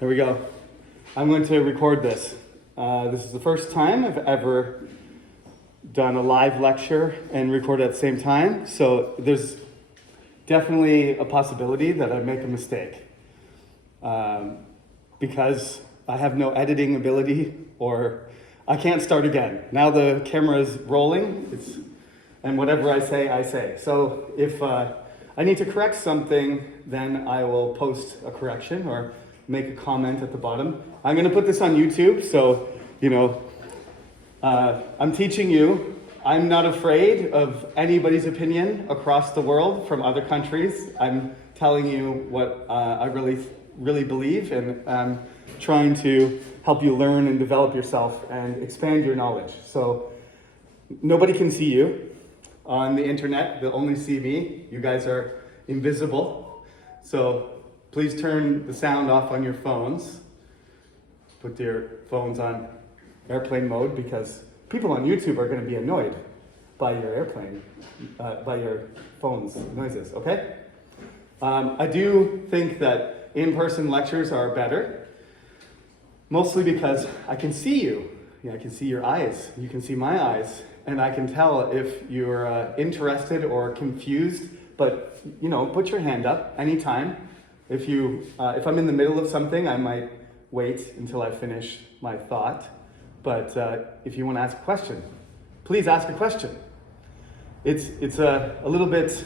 There we go. I'm going to record this. This is the first time I've ever done a live lecture and recorded at the same time. So there's definitely a possibility that I make a mistake because I have no editing ability or I can't start again. Now the camera is rolling and whatever I say. So if I need to correct something, then I will post a correction or make a comment at the bottom. I'm going to put this on YouTube, so, I'm teaching you. I'm not afraid of anybody's opinion across the world from other countries. I'm telling you what I really believe, and I'm trying to help you learn and develop yourself and expand your knowledge. So nobody can see you on the internet. They'll only see me. You guys are invisible. So please turn the sound off on your phones. Put your phones on airplane mode because people on YouTube are going to be annoyed by your by your phone's noises, okay? I do think that in-person lectures are better, mostly because I can see you. I can see your eyes. You can see my eyes. And I can tell if you're interested or confused, but put your hand up anytime. If I'm in the middle of something, I might wait until I finish my thought. But if you want to ask a question, please ask a question. It's a little bit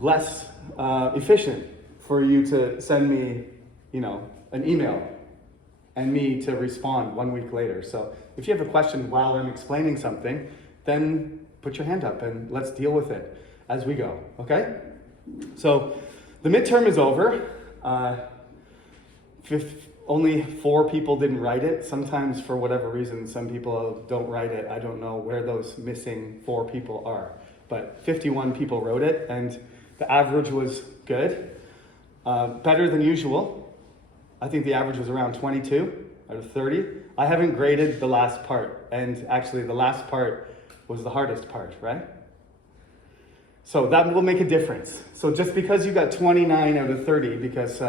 less efficient for you to send me, an email and me to respond 1 week later. So if you have a question while I'm explaining something, then put your hand up and let's deal with it as we go, okay? So the midterm is over. Only 4 people didn't write it. Sometimes for whatever reason, some people don't write it. I don't know where those missing 4 people are, but 51 people wrote it and the average was good, better than usual. I think the average was around 22 out of 30. I haven't graded the last part, and actually the last part was the hardest part, right? So that will make a difference. So just because you got 29 out of 30, because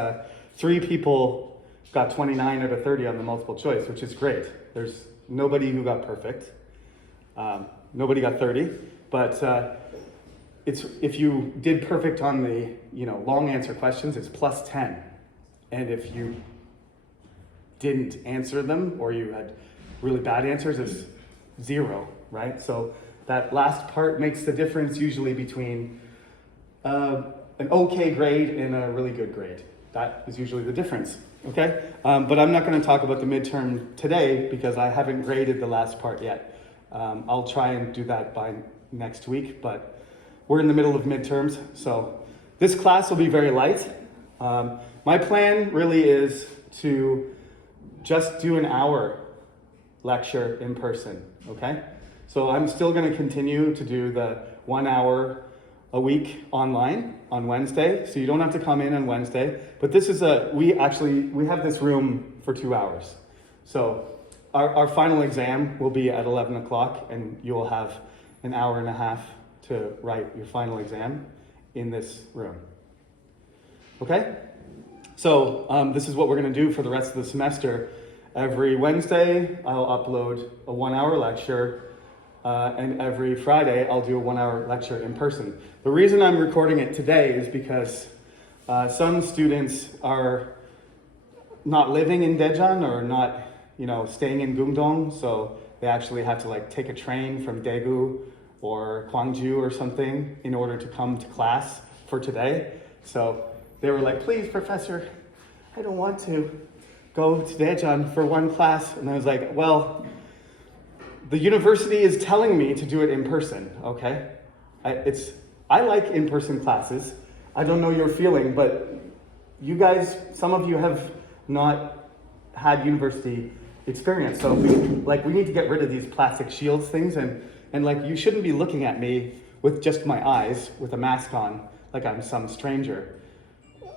3 people got 29 out of 30 on the multiple choice, which is great. There's nobody who got perfect. Nobody got 30, but if you did perfect on the long answer questions, it's plus 10. And if you didn't answer them or you had really bad answers, it's 0, right? So that last part makes the difference usually between an okay grade and a really good grade. That is usually the difference, okay? But I'm not going to talk about the midterm today because I haven't graded the last part yet. I'll try and do that by next week, but we're in the middle of midterms, so this class will be very light. My plan really is to just do an hour lecture in person, okay? So I'm still going to continue to do the 1 hour a week online on Wednesday, so you don't have to come in on Wednesday. But this is we have this room for 2 hours. So our final exam will be at 11 o'clock and you will have an hour and a half to write your final exam in this room, okay? So this is what we're going to do for the rest of the semester. Every Wednesday, I'll upload a 1 hour lecture, and every Friday, I'll do a 1 hour lecture in person. The reason I'm recording it today is because some students are not living in Daejeon or not, staying in Gumdong, so they actually have to take a train from Daegu or Gwangju or something in order to come to class for today. So they were like, please, professor, I don't want to go to Daejeon for one class. And I was like, well, the university is telling me to do it in person, okay? I like in-person classes. I don't know your feeling, but you guys, some of you have not had university experience. So we need to get rid of these plastic shields things and you shouldn't be looking at me with just my eyes with a mask on like I'm some stranger.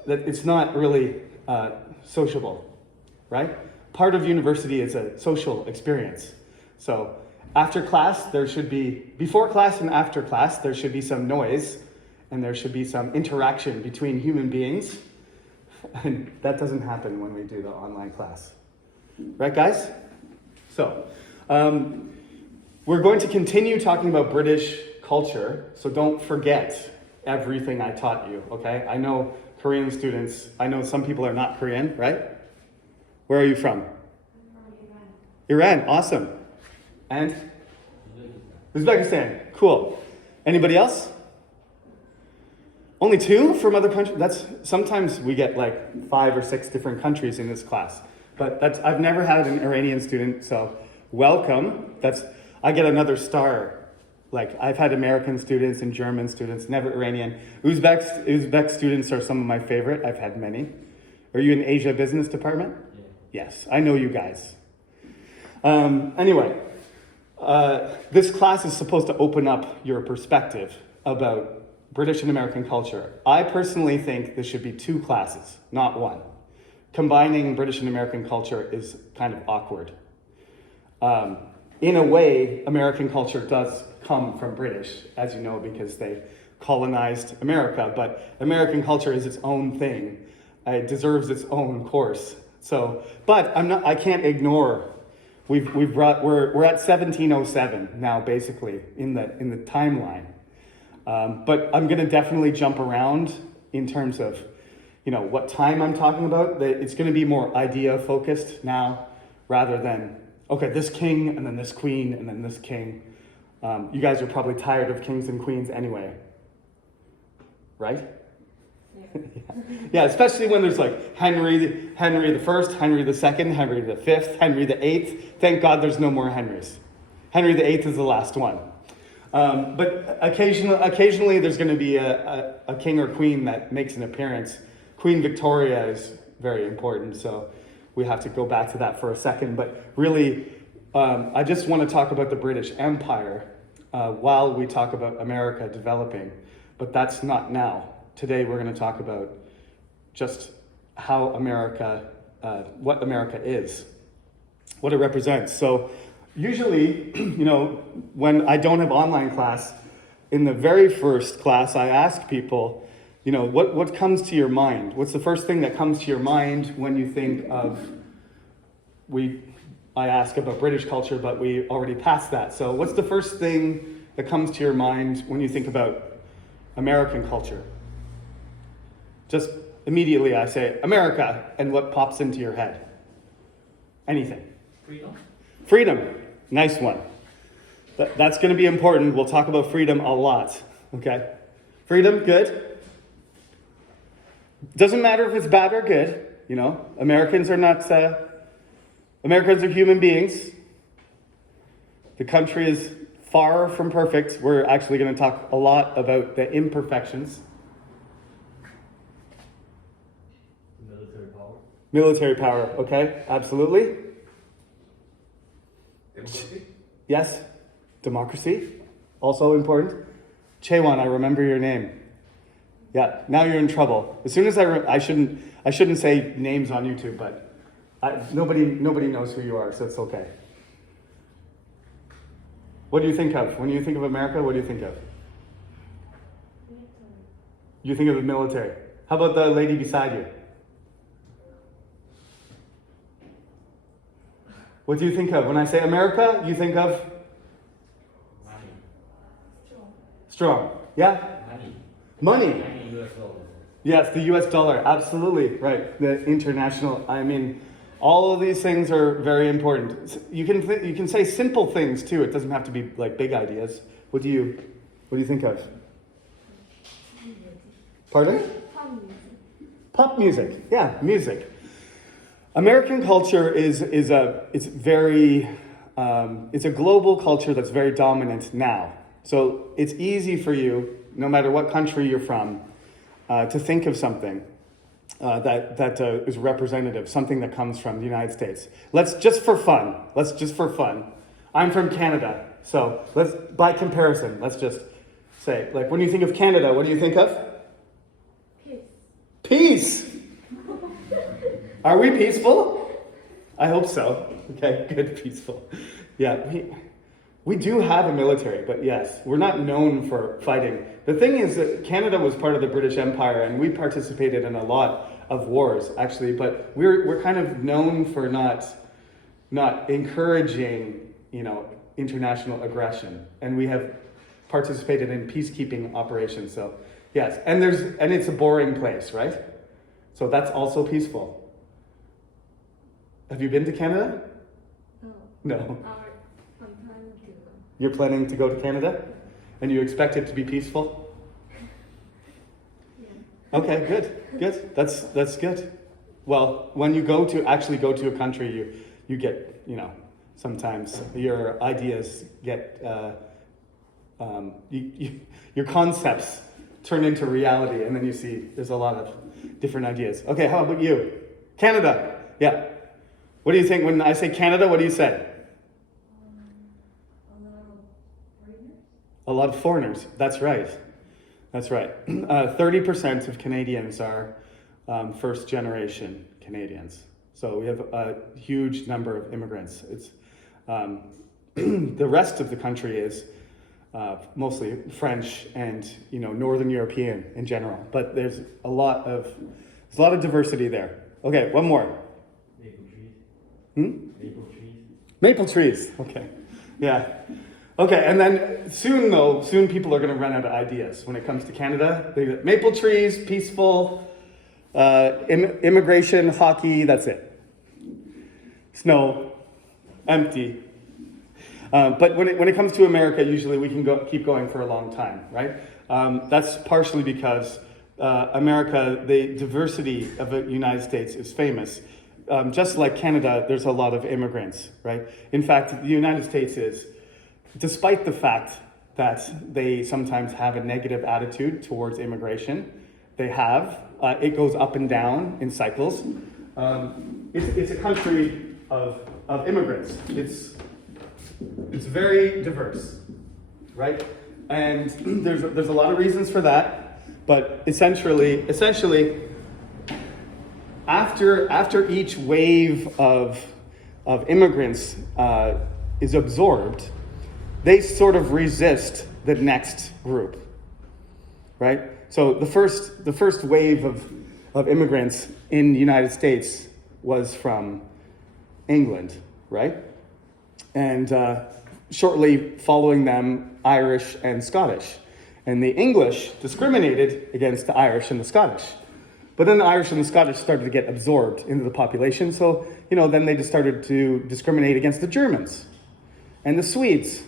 That it's not really sociable, right? Part of university is a social experience. So after class, before class and after class, there should be some noise and there should be some interaction between human beings And that doesn't happen when we do the online class. Right, guys? So, we're going to continue talking about British culture, so don't forget everything I taught you, okay? I know Korean students, I know some people are not Korean, right? Where are you from? Iran, awesome. And? Uzbekistan, cool. Anybody else? Only 2 from other countries? Sometimes we get like 5 or 6 different countries in this class. But I've never had an Iranian student, so welcome. I get another star. Like, I've had American students and German students, never Iranian. Uzbek students are some of my favorite. I've had many. Are you in Asia Business Department? Yeah. Yes, I know you guys. Anyway, this class is supposed to open up your perspective about British and American culture. I personally think this should be 2 classes, not 1. Combining British and American culture is kind of awkward. In a way, American culture does come from British, as you know, because they colonized America, but American culture is its own thing. It deserves its own course. So, but I can't ignore, we're at 1707 now, basically, in the timeline. But I'm gonna definitely jump around in terms of, what time I'm talking about. It's gonna be more idea focused now, rather than, okay, this king, and then this queen, and then this king. You guys are probably tired of kings and queens anyway, right? Yeah, especially when there's like Henry the First, Henry the Second, Henry the Fifth, Henry the Eighth. Thank God there's no more Henrys. Henry the Eighth is the last one. But occasionally there's going to be a king or queen that makes an appearance. Queen Victoria is very important, so we have to go back to that for a second. But really, I just want to talk about the British Empire while we talk about America developing. But that's not now. Today we're going to talk about just how America, what America is, what it represents. So usually, when I don't have online class, in the very first class, I ask people, what comes to your mind? What's the first thing that comes to your mind when you think of, I ask about British culture, but we already passed that. So what's the first thing that comes to your mind when you think about American culture? Just immediately I say, America, and what pops into your head? Anything. Freedom. Freedom, nice one. That's going to be important. We'll talk about freedom a lot, okay? Freedom, good. Doesn't matter if it's bad or good, Americans are human beings. The country is far from perfect. We're actually going to talk a lot about the imperfections. Military power, okay, absolutely. Democracy? Yes, democracy, also important. Chewan, I remember your name. Yeah, now you're in trouble. As soon as I shouldn't say names on YouTube, but nobody knows who you are, so it's okay. What do you think of? When you think of America, what do you think of? You think of the military. How about the lady beside you? What do you think of? When I say America, you think of? Money. Strong. Yeah? Money. Money. US dollars. Yes, the US dollar. Absolutely. Right. The international. All of these things are very important. You can say simple things too. It doesn't have to be like big ideas. What do you think of? Pardon? Pop music. Yeah, music. American culture is a global culture that's very dominant now. So it's easy for you, no matter what country you're from, to think of something that is representative, something that comes from the United States. Let's just for fun. I'm from Canada, so by comparison, let's just say, like, when you think of Canada, what do you think of? Peace. Are we peaceful? I hope so. Okay, good, peaceful. Yeah, we do have a military, but yes, we're not known for fighting. The thing is that Canada was part of the British Empire, and we participated in a lot of wars, actually, but we're kind of known for not encouraging, international aggression, and we have participated in peacekeeping operations. So yes, and it's a boring place, right? So that's also peaceful. Have you been to Canada? No. No. I'm planning to. You're planning to go to Canada, and you expect it to be peaceful? Yeah. Okay, good. That's good. Well, when you actually go to a country, you get, sometimes your ideas get, your concepts turn into reality, and then you see there's a lot of different ideas. Okay, how about you? Canada, yeah. What do you think when I say Canada? What do you say? A lot of foreigners. A lot of foreigners. That's right. That's right. 30% of Canadians are first generation Canadians. So we have a huge number of immigrants. It's the rest of the country is mostly French and Northern European in general. But there's a lot of diversity there. Okay, one more. Maple trees. Hmm? Maple trees. Maple trees. Okay. Yeah. Okay, and then soon people are going to run out of ideas when it comes to Canada. They got maple trees, peaceful, immigration, hockey, that's it. Snow, empty. But when it comes to America, usually we can keep going for a long time, right? That's partially because America, the diversity of the United States is famous. Just like Canada, there's a lot of immigrants, right? In fact, the United States is, despite the fact that they sometimes have a negative attitude towards immigration, it goes up and down in cycles. It's a country of immigrants. It's very diverse, right? And there's a lot of reasons for that, but essentially, after each wave of immigrants is absorbed, they sort of resist the next group, right? So the first wave of immigrants in the United States was from England, right? And shortly following them, Irish and Scottish. And the English discriminated against the Irish and the Scottish. But then the Irish and the Scottish started to get absorbed into the population. So, then they just started to discriminate against the Germans and the Swedes.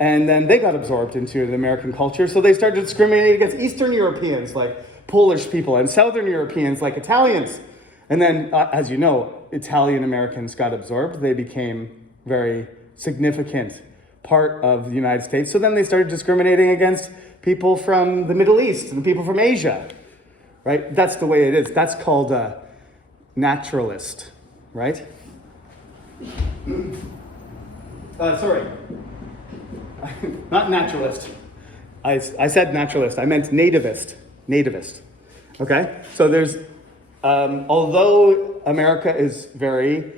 And then they got absorbed into the American culture. So they started to discriminate against Eastern Europeans like Polish people and Southern Europeans like Italians. And then, as you know, Italian Americans got absorbed. They became very significant part of the United States. So then they started discriminating against people from the Middle East and people from Asia, right? That's the way it is. That's called a naturalist, right? Sorry. Not naturalist. I said naturalist. I meant nativist. Nativist. Okay? So there's, although America is very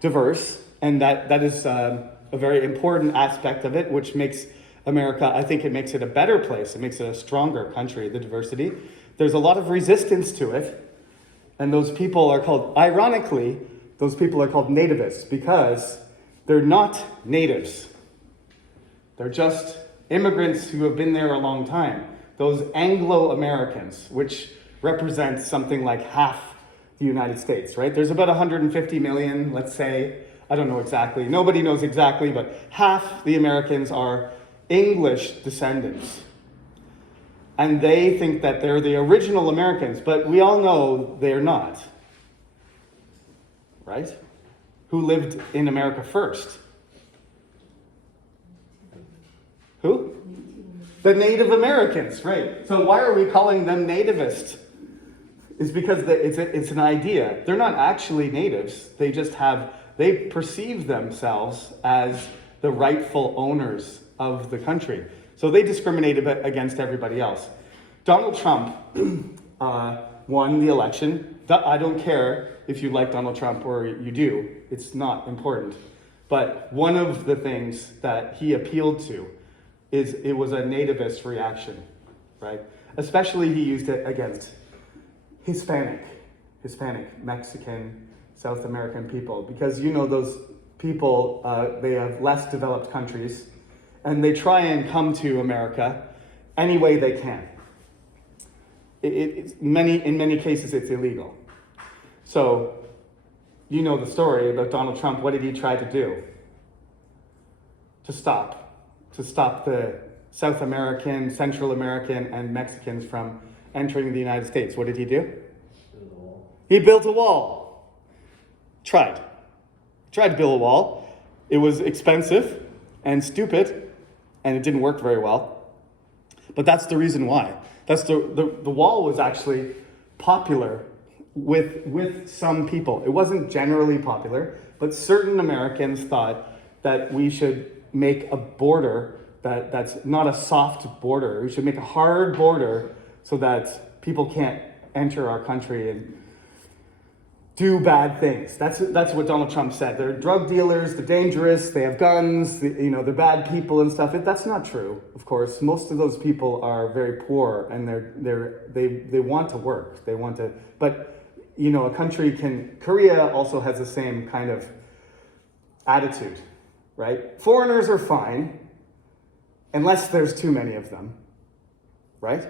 diverse, and that is a very important aspect of it, which makes America, I think it makes it a better place. It makes it a stronger country, the diversity. There's a lot of resistance to it. And those people are called, ironically, those people are called nativists because they're not natives. They're just immigrants who have been there a long time. Those Anglo-Americans, which represent something like half the United States, right? There's about 150 million, let's say. I don't know exactly. Nobody knows exactly, but half the Americans are English descendants. And they think that they're the original Americans, but we all know they're not. Right? Who lived in America first? Who? The Native Americans, right. So why are we calling them nativist? It's because it's an idea. They're not actually natives. They perceive themselves as the rightful owners of the country. So they discriminate against everybody else. Donald Trump won the election. I don't care if you like Donald Trump or you do. It's not important. But one of the things that he appealed to it was a nativist reaction, right? Especially he used it against Hispanic, Mexican, South American people, because those people, they have less developed countries, and they try and come to America any way they can. In many cases, it's illegal. So, you know the story about Donald Trump. What did he try to do? To stop the South American, Central American, and Mexicans from entering the United States. What did he do? Build a wall. He built a wall. Tried to build a wall. It was expensive and stupid, and it didn't work very well. But that's the reason why. The wall was actually popular with some people. It wasn't generally popular, but certain Americans thought that we should make a border that's not a soft border. We should make a hard border so that people can't enter our country and do bad things. That's what Donald Trump said. They're drug dealers, they're dangerous, they have guns, they're bad people and stuff. That's not true, of course. Most of those people are very poor, and they want to work. They want to, but a country Korea also has the same kind of attitude, right? Foreigners are fine, unless there's too many of them, right?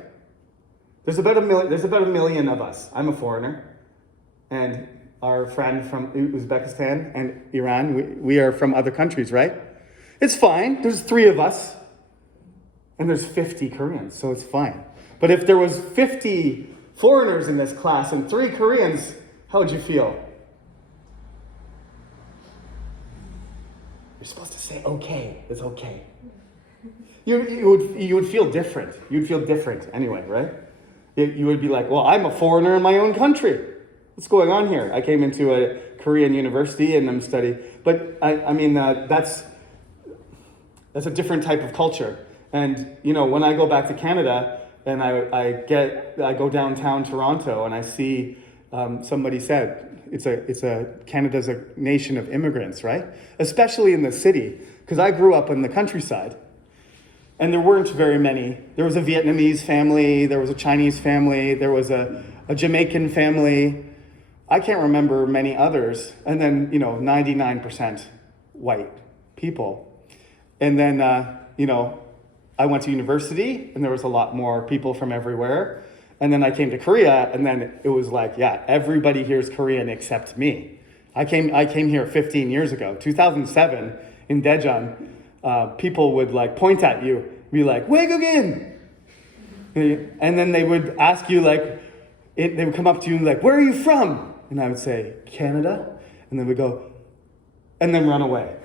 There's about a million of us. I'm a foreigner. And our friend from Uzbekistan and Iran, we are from other countries, right? It's fine. There's 3 of us. And there's 50 Koreans, so it's fine. But if there was 50 foreigners in this class and 3 Koreans, how would you feel? You're supposed to say, okay, it's okay. You would feel different. You'd feel different anyway, right? You would be like, well, I'm a foreigner in my own country. What's going on here? I came into a Korean university and I'm studying, but that's a different type of culture. And when I go back to Canada and I go downtown Toronto and I see somebody said Canada's a nation of immigrants, right? Especially in the city, because I grew up in the countryside. And there weren't very many. There was a Vietnamese family, there was a Chinese family, there was a Jamaican family. I can't remember many others. And then, 99% white people. And then, I went to university and there was a lot more people from everywhere. And then I came to Korea and then it was like, yeah, everybody here is Korean except me. I came here 15 years ago, 2007 in Daejeon. People would point at you, be like, "Weigugin," and then they would ask you they would come up to you and "Where are you from?" And I would say, "Canada," and they would go, and then run away.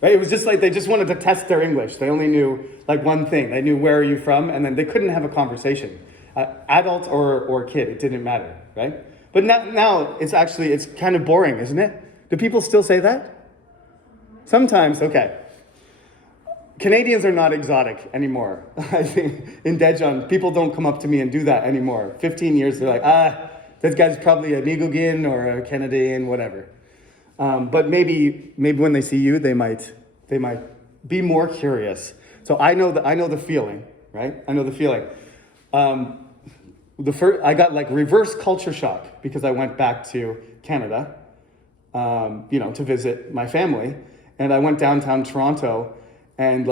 Right? It was just they just wanted to test their English. They only knew one thing. They knew "Where are you from?" and then they couldn't have a conversation, adult or kid. It didn't matter, right? But now it's kind of boring, isn't it? Do people still say that? Sometimes, okay. Canadians are not exotic anymore. I think in Daejeon, people don't come up to me and do that anymore. 15 years, they're like, this guy's probably a Migugin or a Canadian, whatever. But maybe when they see you, they might be more curious. So I know the feeling, right? I know the feeling. I got reverse culture shock because I went back to Canada, to visit my family. And I went downtown Toronto, and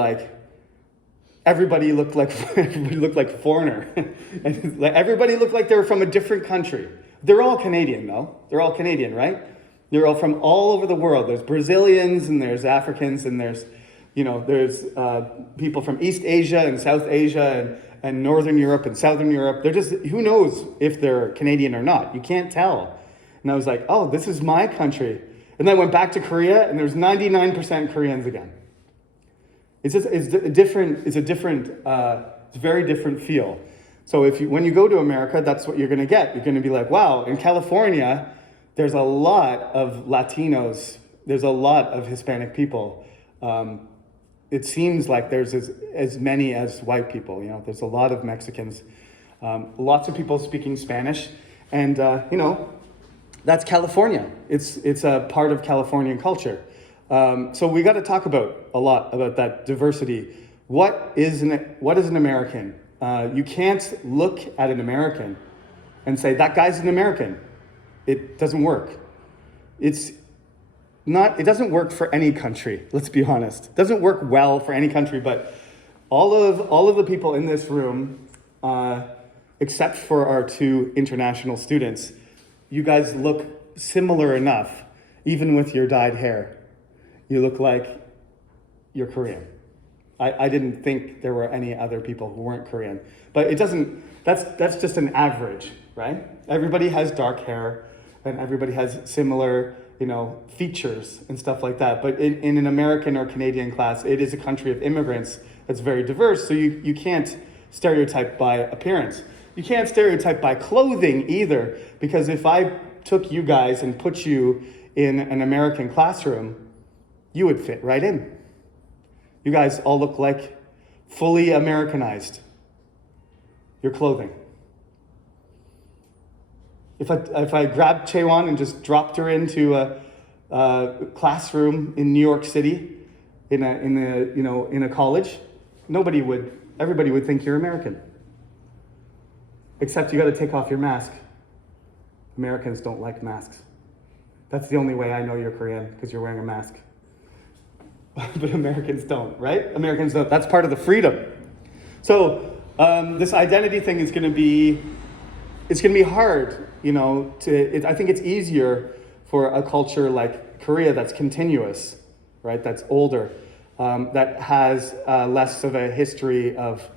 everybody looked like a foreigner, and everybody looked like they were from a different country. They're all Canadian, though. They're all Canadian, right? They're all from all over the world. There's Brazilians, and there's Africans, and there's people from East Asia and South Asia and Northern Europe and Southern Europe. They're just, who knows if they're Canadian or not? You can't tell. And I was like, oh, this is my country. And then I went back to Korea, and there's 99% Koreans again. It's a very different feel. So when you go to America, that's what you're going to get. You're going to be like, wow, in California, there's a lot of Latinos. There's a lot of Hispanic people. It seems like there's as many as white people. There's a lot of Mexicans, lots of people speaking Spanish, and that's California. It's a part of Californian culture. So we got to talk a lot about that diversity. What is an American? You can't look at an American and say, that guy's an American. It doesn't work. It doesn't work for any country, let's be honest. It doesn't work well for any country, but all of the people in this room, except for our 2 international students, you guys look similar enough, even with your dyed hair. You look like you're Korean. I didn't think there were any other people who weren't Korean. But it doesn't, that's just an average, right? Everybody has dark hair and everybody has similar, features and stuff like that. But in an American or Canadian class, it is a country of immigrants that's very diverse. So you can't stereotype by appearance. You can't stereotype by clothing either, because if I took you guys and put you in an American classroom, you would fit right in. You guys all look like fully Americanized. Your clothing. If I grabbed Chaewon and just dropped her into a classroom in New York City, in a college, everybody would think you're American. Except you got to take off your mask. Americans don't like masks. That's the only way I know you're Korean, because you're wearing a mask. But Americans don't, right? Americans don't. That's part of the freedom. So this identity thing is going to be, it's going to be hard, I think it's easier for a culture like Korea that's continuous, right? That's older, that has less of a history of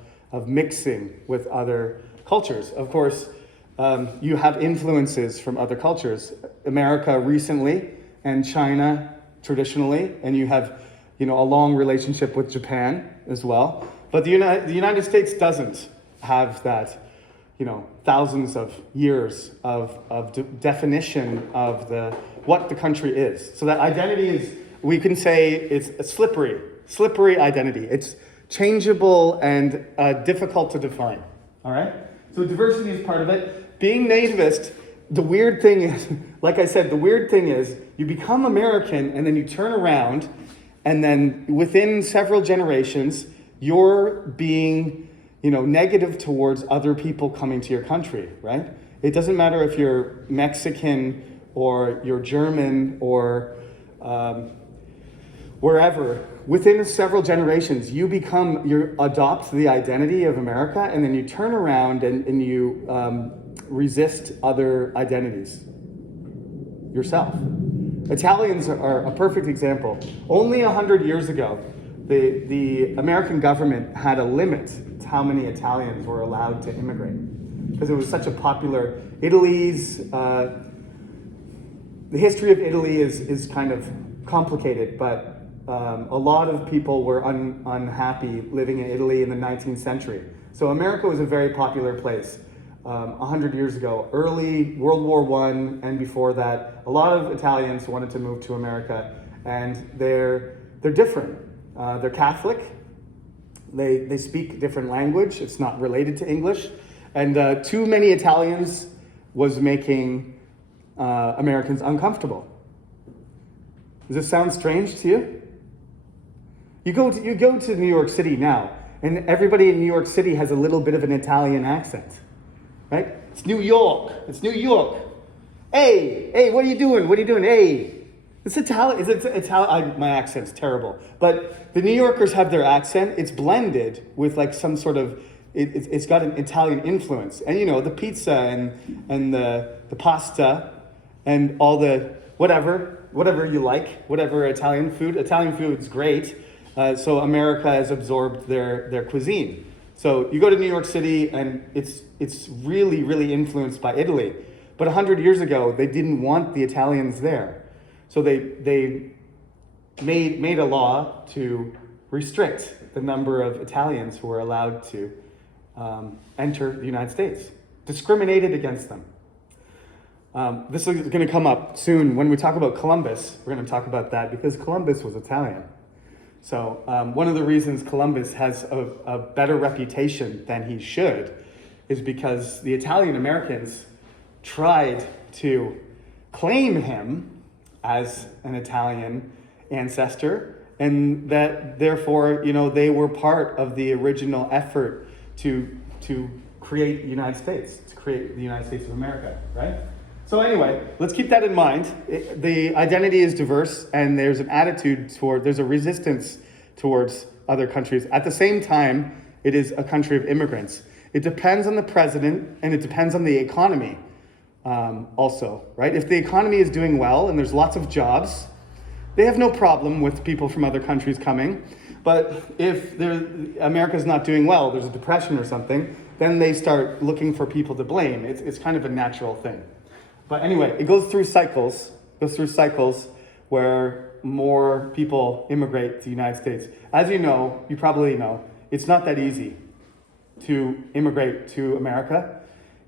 mixing with other cultures. Of course, you have influences from other cultures. America recently and China traditionally, and you have a long relationship with Japan as well. But the United States doesn't have that, thousands of years of definition of what the country is. So that identity is, we can say, it's a slippery identity. It's changeable and difficult to define. All right? So diversity is part of it. Being nativist, the weird thing is, like I said, you become American and then you turn around, and then within several generations, you're being, negative towards other people coming to your country, right? It doesn't matter if you're Mexican or you're German or wherever. Within several generations, you adopt the identity of America, and then you turn around and you resist other identities yourself. Italians are a perfect example. Only 100 years ago, the American government had a limit to how many Italians were allowed to immigrate, because it was such a popular. The history of Italy is kind of complicated, but a lot of people were unhappy living in Italy in the 19th century. So America was a very popular place 100 years ago. Early World War I and before that, a lot of Italians wanted to move to America, and they're different. They're Catholic. They speak different language. It's not related to English. And too many Italians was making Americans uncomfortable. Does this sound strange to you? You go to New York City now, and everybody in New York City has a little bit of an Italian accent, right? It's New York. It's New York. Hey, what are you doing? What are you doing? Hey, it's Italian. It's Italian. My accent's terrible, but the New Yorkers have their accent. It's blended with like some sort of. It's got an Italian influence, and the pizza and the pasta and all the whatever you like, whatever Italian food. Italian food's great. So America has absorbed their cuisine. So you go to New York City and it's really, really influenced by Italy. But 100 years ago, they didn't want the Italians there. So they made a law to restrict the number of Italians who were allowed to enter the United States, discriminated against them. This is going to come up soon. When we talk about Columbus, we're going to talk about that because Columbus was Italian. So one of the reasons Columbus has a better reputation than he should is because the Italian Americans tried to claim him as an Italian ancestor, and that therefore, they were part of the original effort to create the United States, to create the United States of America, right? So anyway, let's keep that in mind. The identity is diverse, and there's an attitude there's a resistance towards other countries. At the same time, it is a country of immigrants. It depends on the president, and it depends on the economy also, right? If the economy is doing well and there's lots of jobs, they have no problem with people from other countries coming. But if America's not doing well, there's a depression or something, then they start looking for people to blame. It's kind of a natural thing. But anyway, it goes through cycles. Where more people immigrate to the United States. As you know, you probably know, it's not that easy to immigrate to America.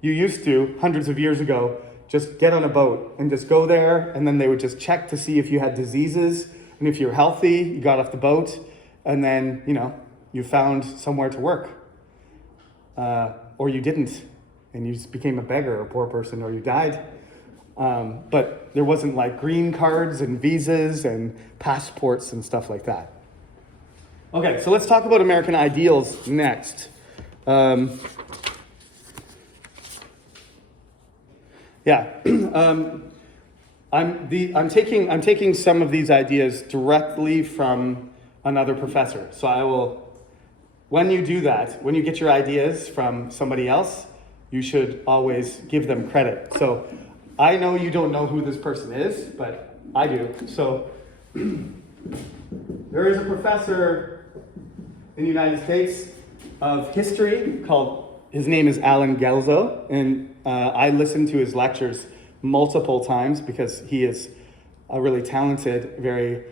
You used to, hundreds of years ago, just get on a boat and just go there, and then they would just check to see if you had diseases, and if you were healthy, you got off the boat, and then, you found somewhere to work. Or you didn't, and you just became a beggar, a poor person, or you died. But there wasn't like green cards and visas and passports and stuff like that. Okay, so let's talk about American ideals next. I'm taking some of these ideas directly from another professor. So I will, when you do that, when you get your ideas from somebody else, you should always give them credit. So I know you don't know who this person is, but I do. So there is a professor in the United States of history his name is Alan Gelzo, and I listened to his lectures multiple times because he is a really talented, very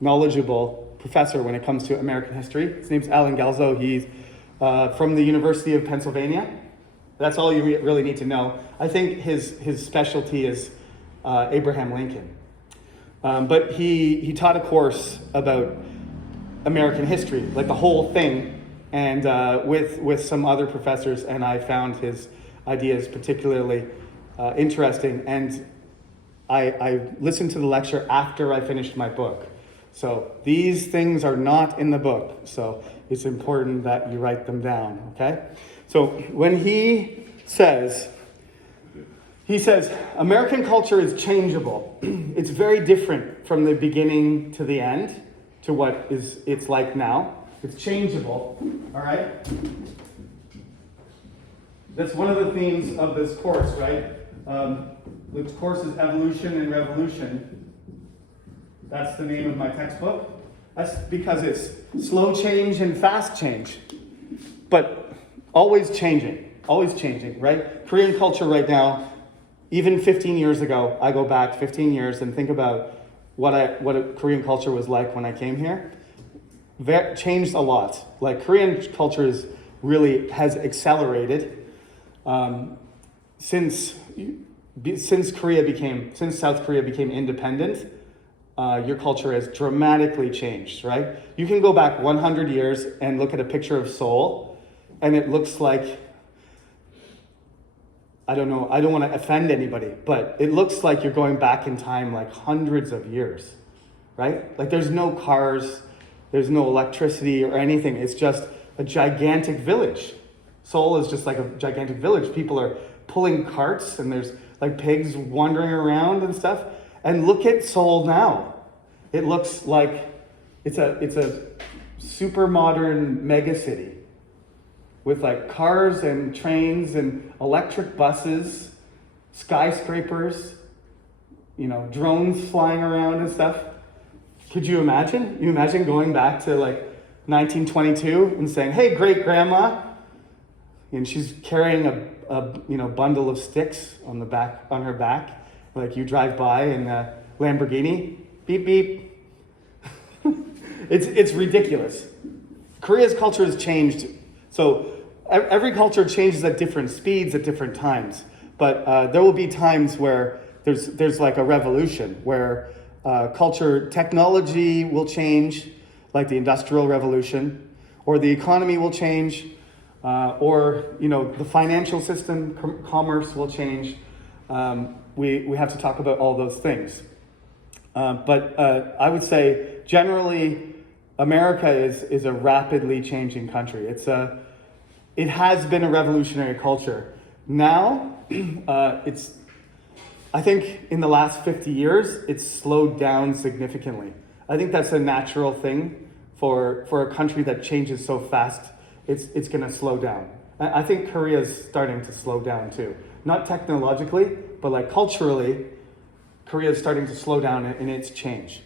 knowledgeable professor when it comes to American history. His name's Alan Gelzo. He's from the University of Pennsylvania. That's all you really need to know. I think his specialty is Abraham Lincoln. But he taught a course about American history, like the whole thing, and with some other professors, and I found his ideas particularly interesting. And I listened to the lecture after I finished my book. So these things are not in the book, so it's important that you write them down, okay? So when he says, American culture is changeable. It's very different from the beginning to the end to what it's like now. It's changeable, all right? That's one of the themes of this course, right? The course is Evolution and Revolution. That's the name of my textbook. That's because it's slow change and fast change. But always changing, right? Korean culture right now, even 15 years ago, I go back 15 years and think about what a Korean culture was like when I came here. Changed a lot. Like Korean culture has accelerated since South Korea became independent. Your culture has dramatically changed, right? You can go back 100 years and look at a picture of Seoul, and it looks like, I don't know, I don't want to offend anybody, but it looks like you're going back in time like hundreds of years, right? Like there's no cars, there's no electricity or anything. It's just a gigantic village. Seoul is just like a gigantic village. People are pulling carts and there's like pigs wandering around and stuff. And look at Seoul now. It looks like it's a super modern mega city with like cars and trains and electric buses, skyscrapers, drones flying around and stuff. Could you imagine? You imagine going back to like 1922 and saying, "Hey, great grandma," and she's carrying a bundle of sticks on her back. Like you drive by in a Lamborghini, beep, beep. It's ridiculous. Korea's culture has changed. So every culture changes at different speeds at different times. But there will be times where there's like a revolution, where technology will change, like the Industrial Revolution, or the economy will change, or the financial system, commerce will change. We have to talk about all those things. But I would say generally America is a rapidly changing country. it has been a revolutionary culture. Now, I think in the last 50 years, it's slowed down significantly. I think that's a natural thing for a country that changes so fast. It's going to slow down. I think Korea is starting to slow down too. Not technologically, but like culturally, Korea is starting to slow down in its change.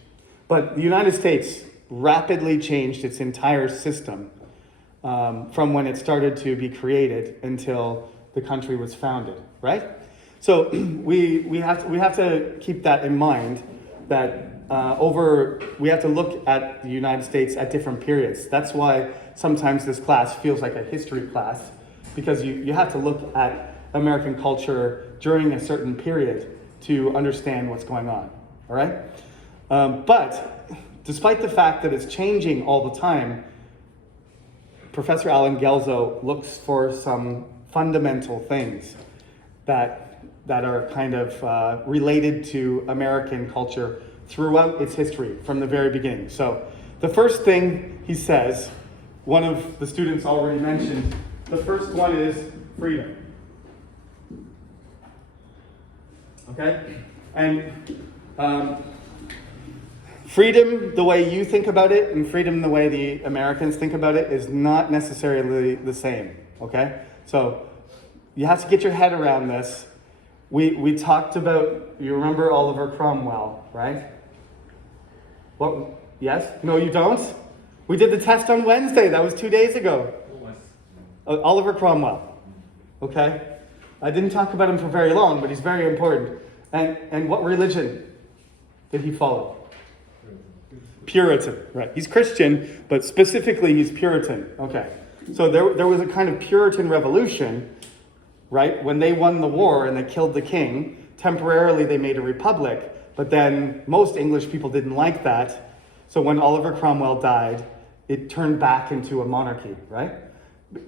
But the United States rapidly changed its entire system from when it started to be created until the country was founded, right? So we have to keep that in mind, that we have to look at the United States at different periods. That's why sometimes this class feels like a history class, because you have to look at American culture during a certain period to understand what's going on, all right? But despite the fact that it's changing all the time, Professor Alan Gelzo looks for some fundamental things that are kind of related to American culture throughout its history from the very beginning. So the first thing he says, one of the students already mentioned, the first one is freedom. Okay? And freedom, the way you think about it, and freedom the way the Americans think about it, is not necessarily the same. Okay? So you have to get your head around this. We talked about, you remember Oliver Cromwell, right? What? Yes? No, you don't? We did the test on Wednesday. That was 2 days ago. Oliver Cromwell. Okay? I didn't talk about him for very long, but he's very important. And what religion did he follow? Puritan, right? He's Christian, but specifically he's Puritan. Okay. So there was a kind of Puritan revolution, right? When they won the war and they killed the king, temporarily they made a republic, but then most English people didn't like that. So when Oliver Cromwell died, it turned back into a monarchy, right?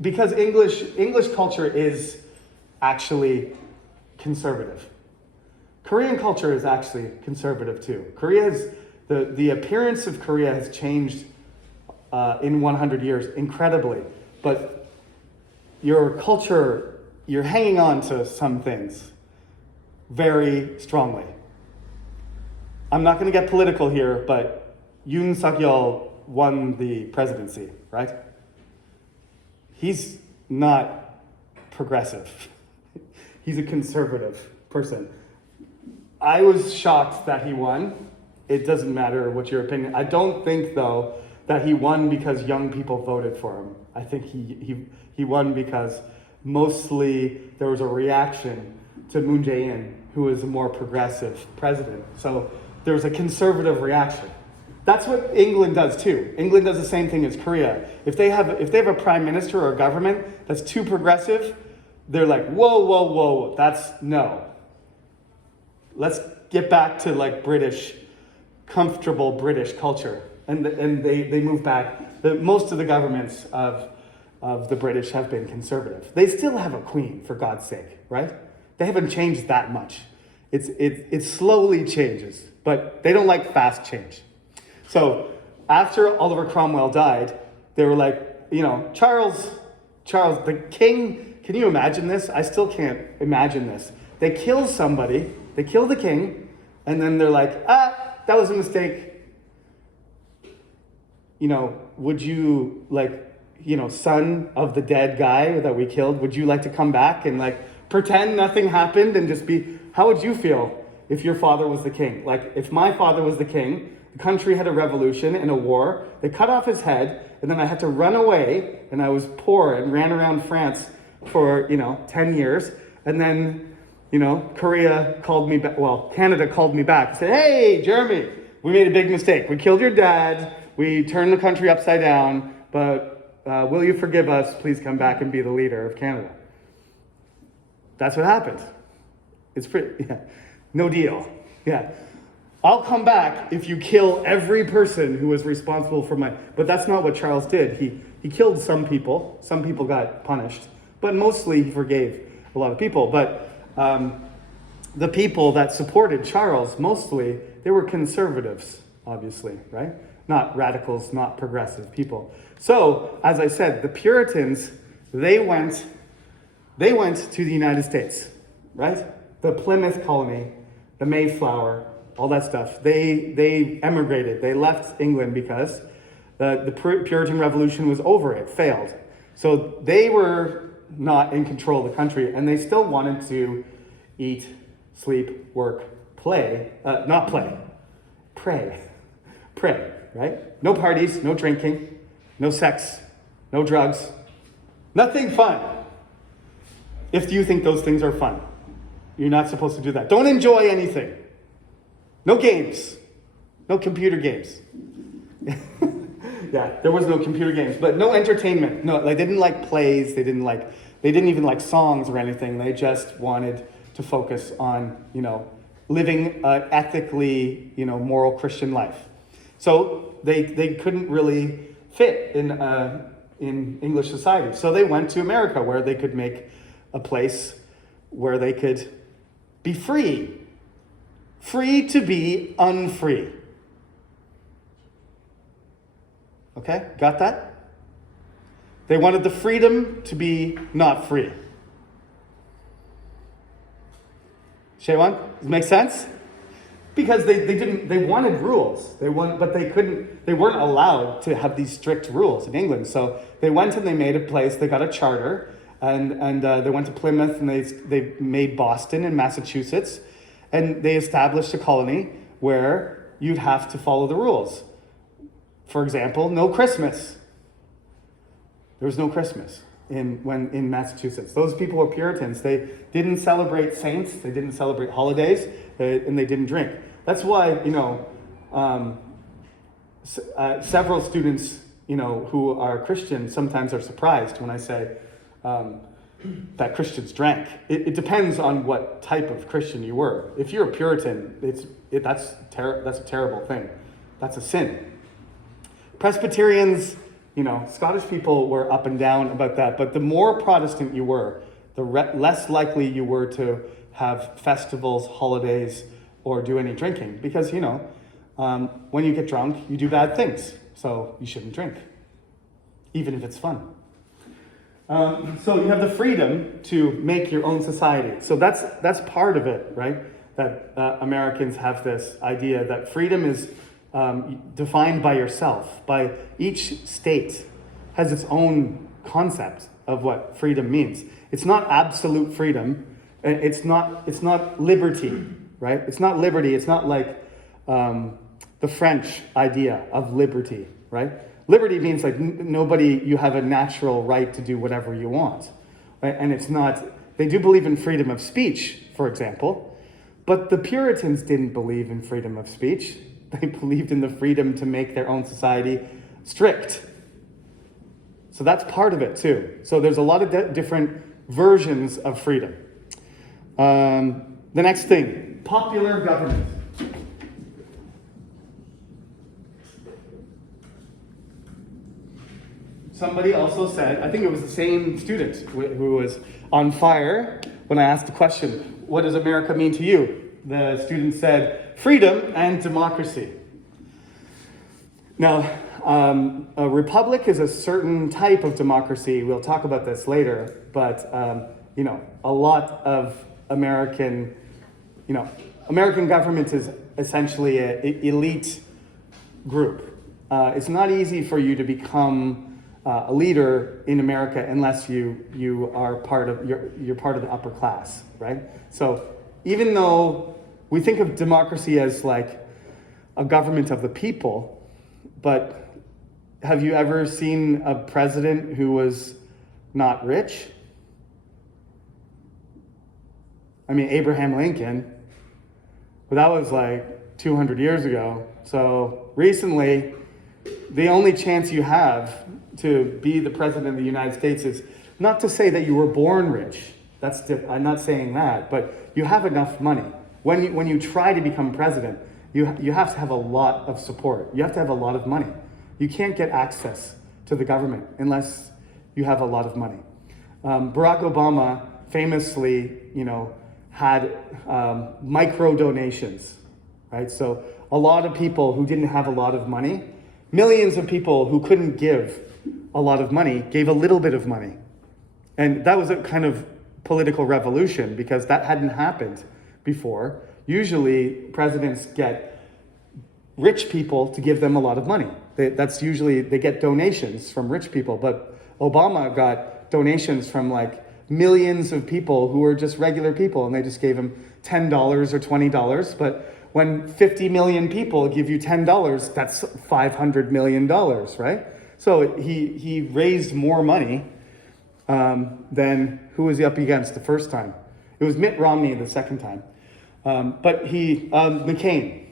Because English culture is actually conservative. Korean culture is actually conservative too. The appearance of Korea has changed in 100 years incredibly, but your culture, you're hanging on to some things very strongly. I'm not going to get political here, but Yoon Suk-yeol won the presidency, right? He's not progressive. He's a conservative person. I was shocked that he won. It doesn't matter what your opinion. I don't think, though, that he won because young people voted for him. I think he won because mostly there was a reaction to Moon Jae-in, who was a more progressive president. So there was a conservative reaction. That's what England does too. England does the same thing as Korea. If they have a prime minister or a government that's too progressive, they're like, whoa, that's no. Let's get back to like comfortable British culture. And they move back. Most of the governments of the British have been conservative. They still have a queen, for God's sake, right? They haven't changed that much. It slowly changes, but they don't like fast change. So after Oliver Cromwell died, they were like, Charles, the king, can you imagine this? I still can't imagine this. They kill somebody, they kill the king, and then they're like, that was a mistake. Would you son of the dead guy that we killed, would you like to come back and pretend nothing happened and just be, how would you feel if your father was the king? Like if my father was the king, the country had a revolution and a war, they cut off his head, and then I had to run away, and I was poor and ran around France for, 10 years, and then, Canada called me back and said, hey, Jeremy, we made a big mistake. We killed your dad, we turned the country upside down, but will you forgive us? Please come back and be the leader of Canada. That's what happened. It's pretty, no deal. Yeah. I'll come back if you kill every person who was responsible for but that's not what Charles did. He killed some people. Some people got punished, but mostly he forgave a lot of people. But the people that supported Charles, mostly, they were conservatives, obviously, right? Not radicals, not progressive people. So, as I said, the Puritans, They went to the United States, right? The Plymouth colony, the Mayflower, all that stuff. They emigrated. They left England because the Puritan Revolution was over. It failed. So they were not in control of the country, and they still wanted to eat, sleep, work, play. Not play. Pray. Pray, right? No parties, no drinking, no sex, no drugs. Nothing fun. If you think those things are fun, you're not supposed to do that. Don't enjoy anything. No games. No computer games. Yeah, there was no computer games, but no entertainment. No, they didn't like plays. They didn't even like songs or anything. They just wanted to focus on, living ethically, moral Christian life. So they couldn't really fit in English society. So they went to America, where they could make a place where they could be free. Free to be unfree. Okay, got that? They wanted the freedom to be not free. Shaywan, does it make sense? Because they wanted rules. But they weren't allowed to have these strict rules in England. So they went and they made a place, they got a charter, and they went to Plymouth, and they made Boston and Massachusetts, and they established a colony where you'd have to follow the rules. For example, no Christmas. There was no Christmas in Massachusetts. Those people were Puritans. They didn't celebrate saints. They didn't celebrate holidays, and they didn't drink. That's why several students who are Christian sometimes are surprised when I say that Christians drank. It depends on what type of Christian you were. If you're a Puritan, that's a terrible thing. That's a sin. Presbyterians, Scottish people were up and down about that, but the more Protestant you were, the less likely you were to have festivals, holidays, or do any drinking. Because, when you get drunk, you do bad things. So you shouldn't drink, even if it's fun. So you have the freedom to make your own society. So that's part of it, right? That Americans have this idea that freedom is defined by yourself. By each state has its own concept of what freedom means. It's not absolute freedom. It's not liberty, right? It's not liberty. It's not like the French idea of liberty, right? Liberty means like you have a natural right to do whatever you want, right? And it's not. They do believe in freedom of speech, for example, but the Puritans didn't believe in freedom of speech. They believed in the freedom to make their own society strict. So that's part of it too. So there's a lot of different versions of freedom. The next thing, popular government. Somebody also said, I think it was the same student who was on fire when I asked the question, what does America mean to you? The student said, freedom and democracy. Now, a republic is a certain type of democracy. We'll talk about this later, but a lot of American government is essentially an elite group. It's not easy for you to become a leader in America unless you are you're part of the upper class, right? So even though we think of democracy as like a government of the people, but have you ever seen a president who was not rich? I mean, Abraham Lincoln, but that was like 200 years ago. So recently, the only chance you have to be the president of the United States is not to say that you were born rich. I'm not saying that, but you have enough money. When you try to become president, you have to have a lot of support. You have to have a lot of money. You can't get access to the government unless you have a lot of money. Barack Obama famously, had micro donations, right? So a lot of people who didn't have a lot of money, millions of people who couldn't give a lot of money, gave a little bit of money, And that was a kind of political revolution because that hadn't happened before. Usually presidents get rich people to give them a lot of money. That's usually, they get donations from rich people, but Obama got donations from like millions of people who were just regular people, and they just gave him $10 or $20. But when 50 million people give you $10, that's $500 million, right? So he raised more money than who was he up against the first time? It was Mitt Romney the second time. But McCain,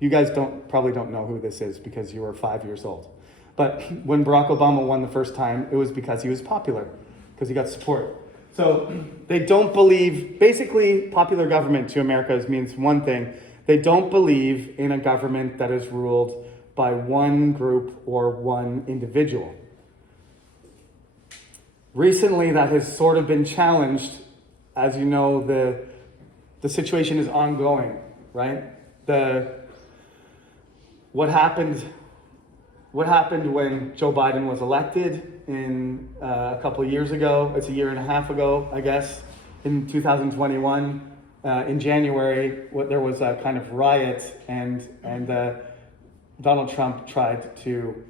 you guys probably don't know who this is because you were 5 years old. But when Barack Obama won the first time, it was because he was popular, because he got support. So they don't believe, basically popular government to Americans means one thing. They don't believe in a government that is ruled by one group or one individual. Recently, that has sort of been challenged. As you know, the situation is ongoing, right? What happened when Joe Biden was elected in a couple of years ago? It's a year and a half ago, I guess, in 2021. In January, there was a kind of riot, and Donald Trump tried to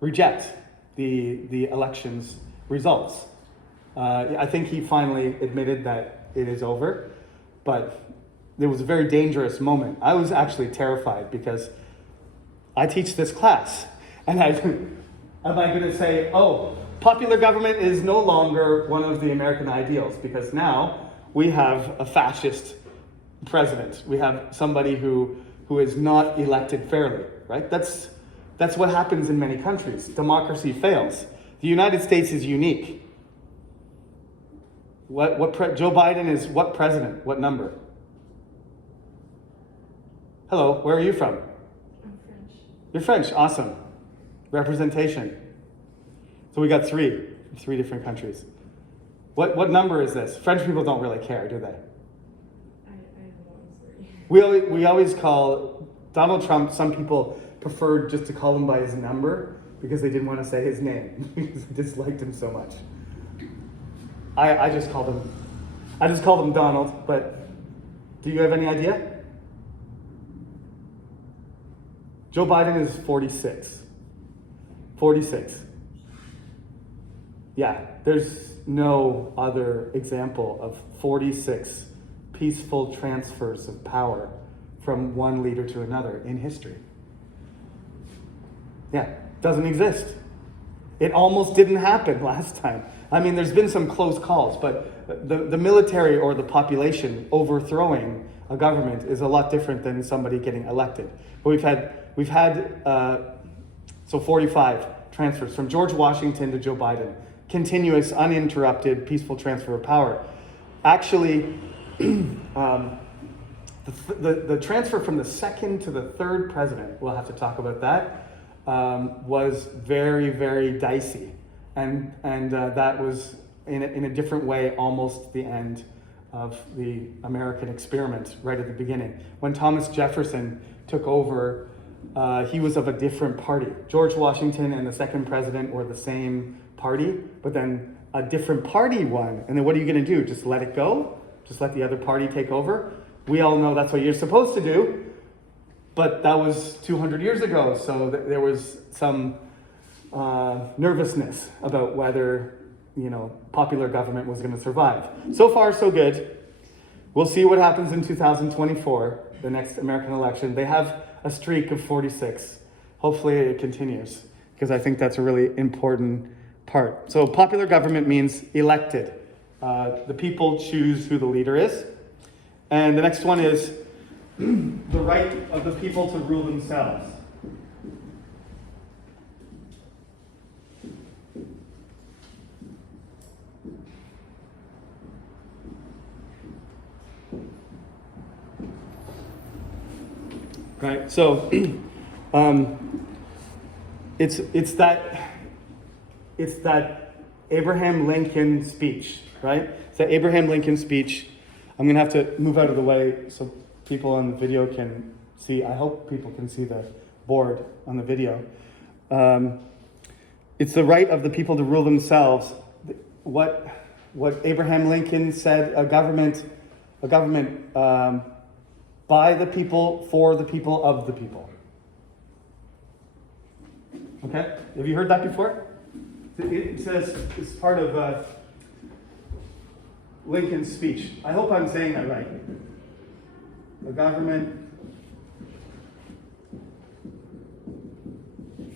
reject the election's results. I think he finally admitted that it is over, but it was a very dangerous moment. I was actually terrified because I teach this class, and am I going to say, oh, popular government is no longer one of the American ideals, because now we have a fascist president. We have somebody who is not elected fairly, right? That's what happens in many countries. Democracy fails. The United States is unique. Joe Biden is what president? What number? Hello, where are you from? I'm French. You're French, awesome. Representation. So we got three different countries. What number is this? French people don't really care, do they? I don't know, I'm sorry. We always call Donald Trump, some people preferred just to call him by his number because they didn't want to say his name because they disliked him so much. I just called him Donald, but do you have any idea? Joe Biden is 46. 46. Yeah, there's no other example of 46 peaceful transfers of power from one leader to another in history. Yeah, doesn't exist. It almost didn't happen last time. I mean, there's been some close calls, but the military or the population overthrowing a government is a lot different than somebody getting elected. But we've had 45 transfers from George Washington to Joe Biden. Continuous, uninterrupted, peaceful transfer of power. Actually, the transfer from the second to the third president, we'll have to talk about that, was very, very dicey. And that was, in a different way, almost the end of the American experiment right at the beginning. When Thomas Jefferson took over, he was of a different party. George Washington and the second president were the same party, but then a different party won. And then what are you going to do? Just let it go? Just let the other party take over? We all know that's what you're supposed to do, but that was 200 years ago, so there was some nervousness about whether, popular government was going to survive. So far, so good. We'll see what happens in 2024, the next American election. They have a streak of 46. Hopefully it continues, because I think that's a really important part. So popular government means elected. The people choose who the leader is. And the next one is the right of the people to rule themselves. Right, so it's that Abraham Lincoln speech, right? It's that Abraham Lincoln speech. I'm gonna have to move out of the way so people on the video can see. I hope people can see the board on the video. It's the right of the people to rule themselves. What Abraham Lincoln said, a government by the people, for the people, of the people. Okay? Have you heard that before? It says, it's part of Lincoln's speech. I hope I'm saying that right. The government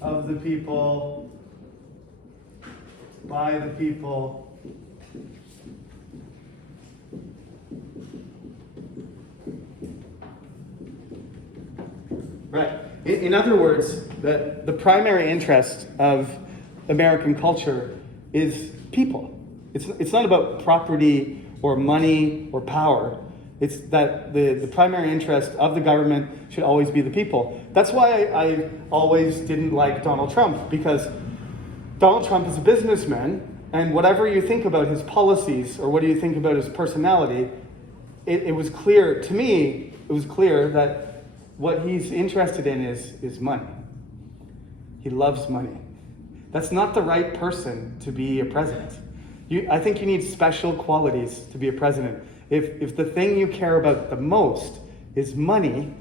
of the people, by the people, right. In other words, the primary interest of American culture is people. It's not about property or money or power. It's that the primary interest of the government should always be the people. That's why I always didn't like Donald Trump, because Donald Trump is a businessman, and whatever you think about his policies or what do you think about his personality, it was clear to me, it was clear that what he's interested in is money. He loves money. That's not the right person to be a president. I think you need special qualities to be a president. If the thing you care about the most is money,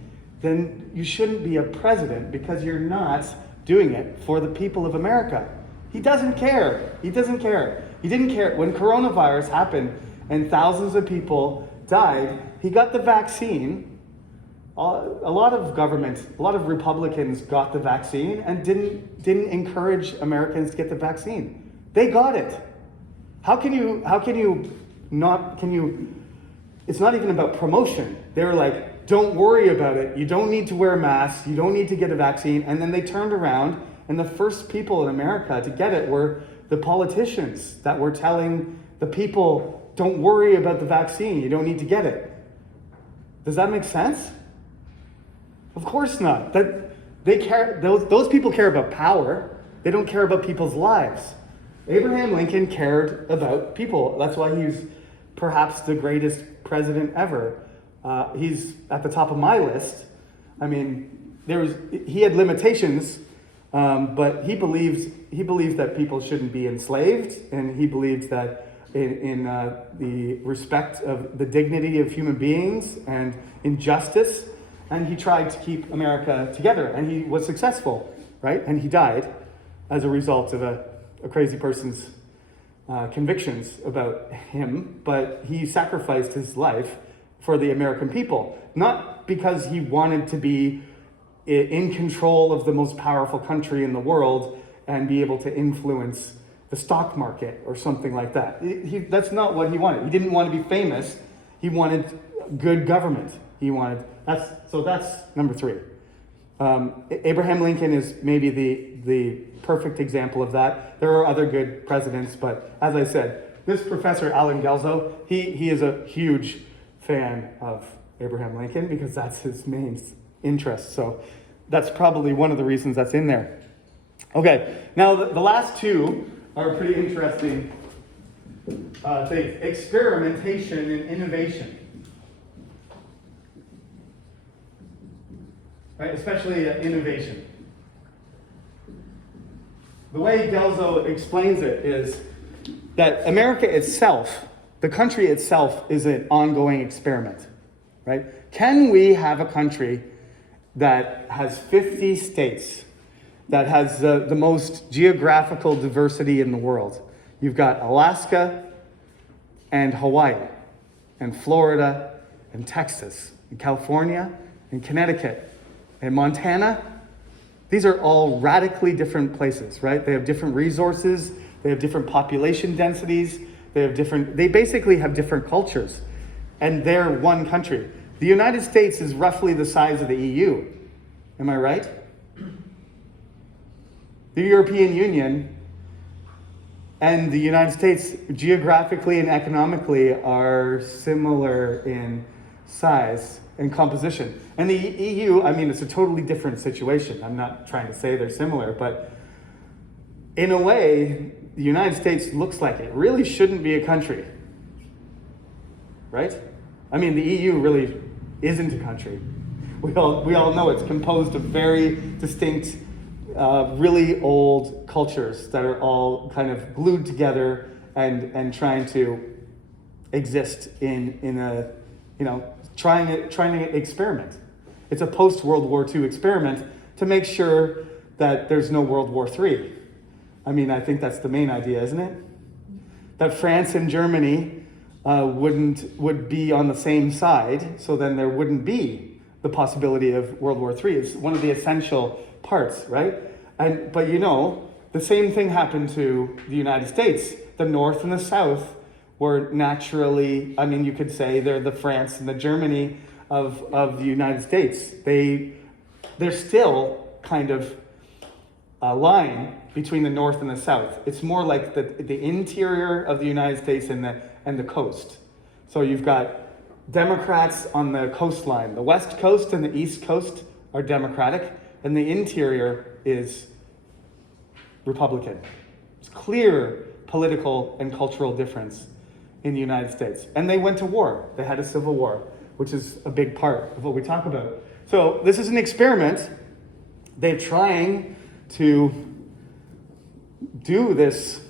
then you shouldn't be a president, because you're not doing it for the people of America. He doesn't care. He doesn't care. He didn't care. When coronavirus happened and thousands of people died, he got the vaccine. A lot of Republicans got the vaccine and didn't encourage Americans to get the vaccine. They got it. It's not even about promotion. They were like, don't worry about it. You don't need to wear a mask. You don't need to get a vaccine. And then they turned around, and the first people in America to get it were the politicians that were telling the people, don't worry about the vaccine. You don't need to get it. Does that make sense? Of course not. Those people care about power. They don't care about people's lives. Abraham Lincoln cared about people. That's why he's perhaps the greatest president ever. He's at the top of my list. I mean, he had limitations, but he believed that people shouldn't be enslaved, and he believed that in the respect of the dignity of human beings and in justice. And he tried to keep America together, and he was successful, right? And he died as a result of a crazy person's convictions about him, but he sacrificed his life for the American people, not because he wanted to be in control of the most powerful country in the world and be able to influence the stock market or something like that. That's not what he wanted. He didn't want to be famous. He wanted good government. That's number 3. Abraham Lincoln is maybe the perfect example of that. There are other good presidents, but as I said, this Professor Alan Gelzo, he is a huge fan of Abraham Lincoln because that's his main interest. So that's probably one of the reasons that's in there. Okay, now the last 2 are pretty interesting things. Experimentation and innovation. Right, especially innovation. The way Gelzo explains it is that America itself, the country itself, is an ongoing experiment. Right? Can we have a country that has 50 states, that has the most geographical diversity in the world? You've got Alaska and Hawaii and Florida and Texas and California and Connecticut and Montana. These are all radically different places, right? They have different resources, they have different population densities, they basically have different cultures, and they're one country. The United States is roughly the size of the EU. Am I right? The European Union and the United States geographically and economically are similar in size and composition. And the EU, I mean, it's a totally different situation. I'm not trying to say they're similar, but in a way, the United States looks like it really shouldn't be a country, right? I mean, the EU really isn't a country. We all know it's composed of very distinct really old cultures that are all kind of glued together and trying to exist in a, trying to experiment. It's a post-World War II experiment to make sure that there's no World War III. I mean, I think that's the main idea, isn't it? That France and Germany would be on the same side, so then there wouldn't be the possibility of World War III. It's one of the essential parts, right? But the same thing happened to the United States. The North and the South were naturally, I mean, you could say they're the France and the Germany of the United States. They're still kind of a line between the North and the South. It's more like the interior of the United States and the coast. So you've got Democrats on the coastline. The West Coast and the East Coast are Democratic, and the interior is Republican. It's clear political and cultural difference in the United States. And they went to war. They had a civil war, which is a big part of what we talk about. So this is an experiment. They're trying to do this,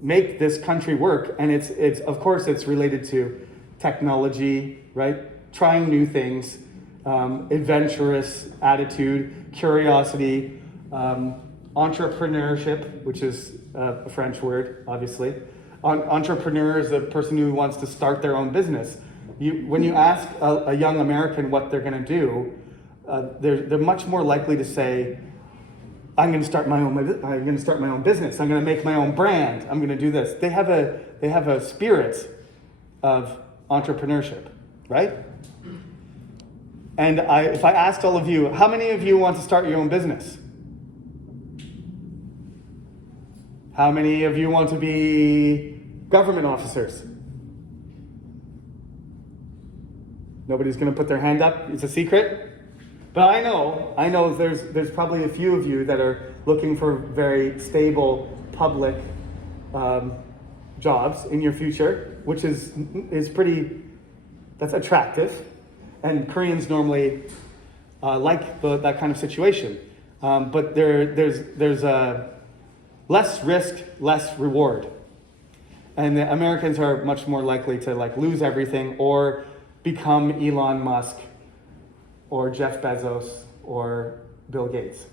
make this country work, and it's of course it's related to technology, right? Trying new things, adventurous attitude, curiosity, entrepreneurship, which is a French word, obviously. Entrepreneur is a person who wants to start their own business. When you ask a young American what they're going to do, they're much more likely to say, I'm going to start my own business. I'm going to make my own brand. I'm going to do this. They have a spirit of entrepreneurship, right? And if I asked all of you, how many of you want to start your own business? How many of you want to be government officers? Nobody's going to put their hand up. It's a secret. But I know there's probably a few of you that are looking for very stable public jobs in your future, which is that's attractive. And Koreans normally like that kind of situation. But there's less risk, less reward. And the Americans are much more likely to lose everything or become Elon Musk or Jeff Bezos or Bill Gates,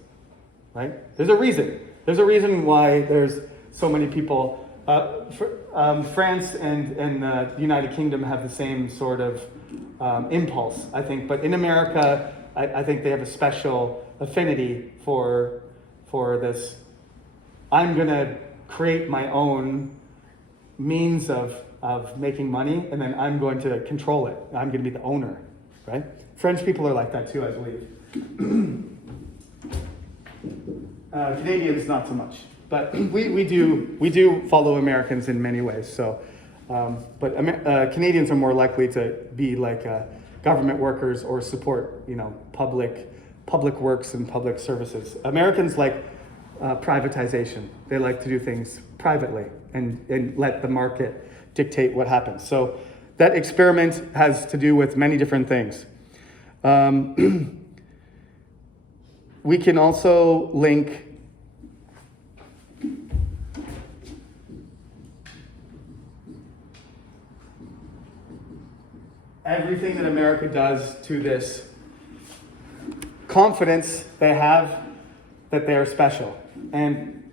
right? There's a reason. There's a reason why there's so many people. France and the United Kingdom have the same sort of impulse, I think. But in America, I think they have a special affinity for this. I'm going to create my own means of making money, and then I'm going to control it. I'm going to be the owner, right? French people are like that too, I believe. Canadians, not so much. But we do follow Americans in many ways. So, but Canadians are more likely to be like government workers or support, public works and public services. Americans like privatization. They like to do things privately and let the market dictate what happens. So that experiment has to do with many different things. We can also link everything that America does to this confidence they have that they are special. And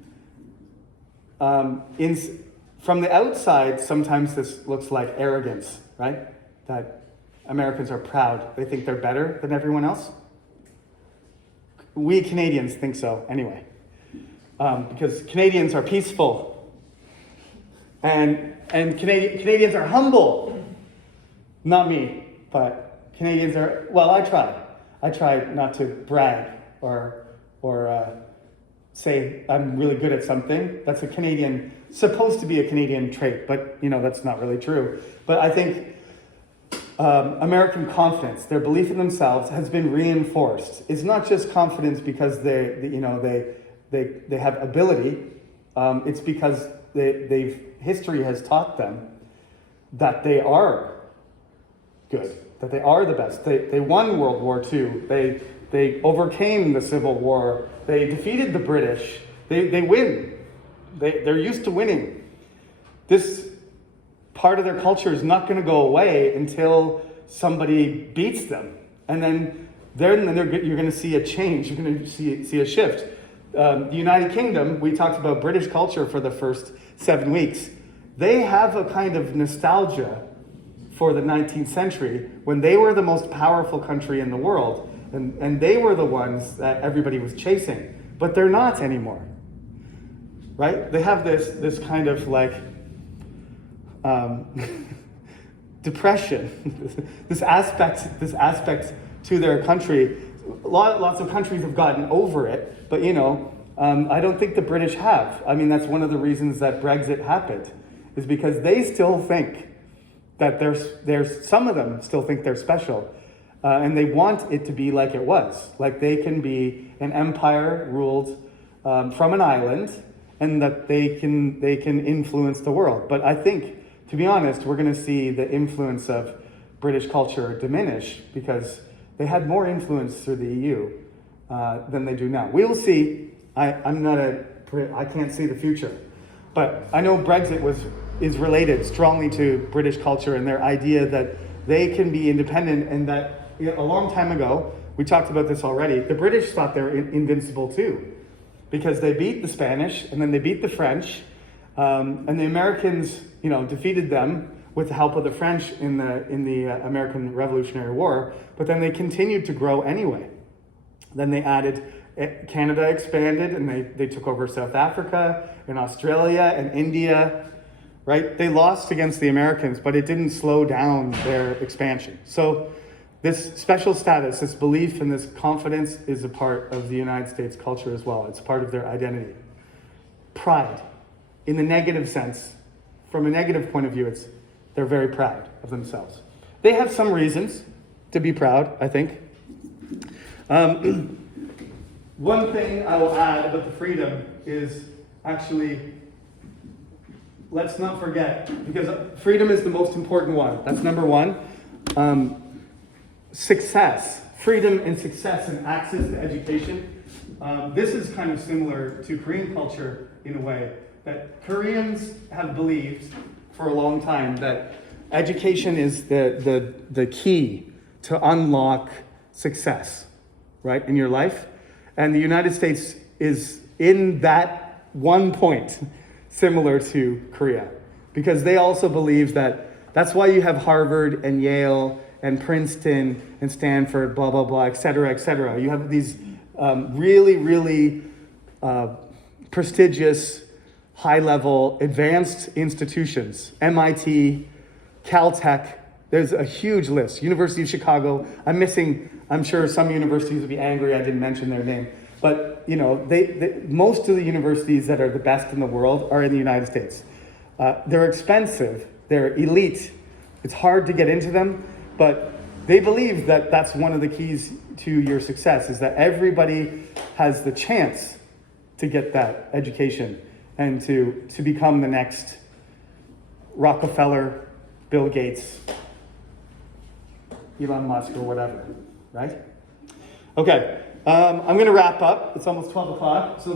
from the outside, sometimes this looks like arrogance, right? That Americans are proud. They think they're better than everyone else. We Canadians think so anyway. Because Canadians are peaceful. And Canadians are humble. Not me, but Canadians are, well, I try. I try not to brag or say I'm really good at something. That's supposed to be a Canadian trait, but that's not really true. But I think American confidence, their belief in themselves, has been reinforced. It's not just confidence because they have ability. It's because history has taught them that they are good, that they are the best. They won World War II. They They overcame the Civil War. They defeated the British. They win. They're used to winning. This part of their culture is not going to go away until somebody beats them. And then you're going to see a change. You're going to see a shift. The United Kingdom, we talked about British culture for the first 7 weeks. They have a kind of nostalgia for the 19th century when they were the most powerful country in the world. And they were the ones that everybody was chasing. But they're not anymore. Right? They have this kind of like depression, this aspect to their country. Lots of countries have gotten over it, but I don't think the British have. I mean, that's one of the reasons that Brexit happened, is because they still think that there's some of them still think they're special, and they want it to be like it was, like they can be an empire ruled from an island, and that they can influence the world. But I think, to be honest, we're going to see the influence of British culture diminish because they had more influence through the EU than they do now. We will see. I can't see the future, but I know Brexit is related strongly to British culture and their idea that they can be independent, and that a long time ago, we talked about this already, the British thought they were invincible too, because they beat the Spanish and then they beat the French, and the Americans, defeated them with the help of the French in the American Revolutionary War. But then they continued to grow anyway. Then they added Canada, expanded, and they took over South Africa and Australia and India. Right? They lost against the Americans, but it didn't slow down their expansion. So this special status, this belief and this confidence is a part of the United States culture as well. It's part of their identity. Pride, in the negative sense, from a negative point of view, they're very proud of themselves. They have some reasons to be proud, I think. One thing I will add about the freedom is actually, let's not forget, because freedom is the most important one. That's number one. Success, freedom and success and access to education. This is kind of similar to Korean culture in a way, that Koreans have believed for a long time that education is the key to unlock success, right, in your life. And the United States is in that one point similar to Korea, because they also believe that that's why you have Harvard and Yale and Princeton and Stanford, blah, blah, blah, et cetera, et cetera. You have these really, really prestigious, high-level, advanced institutions. MIT, Caltech, there's a huge list. University of Chicago, I'm sure some universities would be angry I didn't mention their name. But, most of the universities that are the best in the world are in the United States. They're expensive, they're elite. It's hard to get into them, but they believe that that's one of the keys to your success, is that everybody has the chance to get that education and to become the next Rockefeller, Bill Gates, Elon Musk, or whatever, right? Okay, I'm going to wrap up. It's almost 12 o'clock. So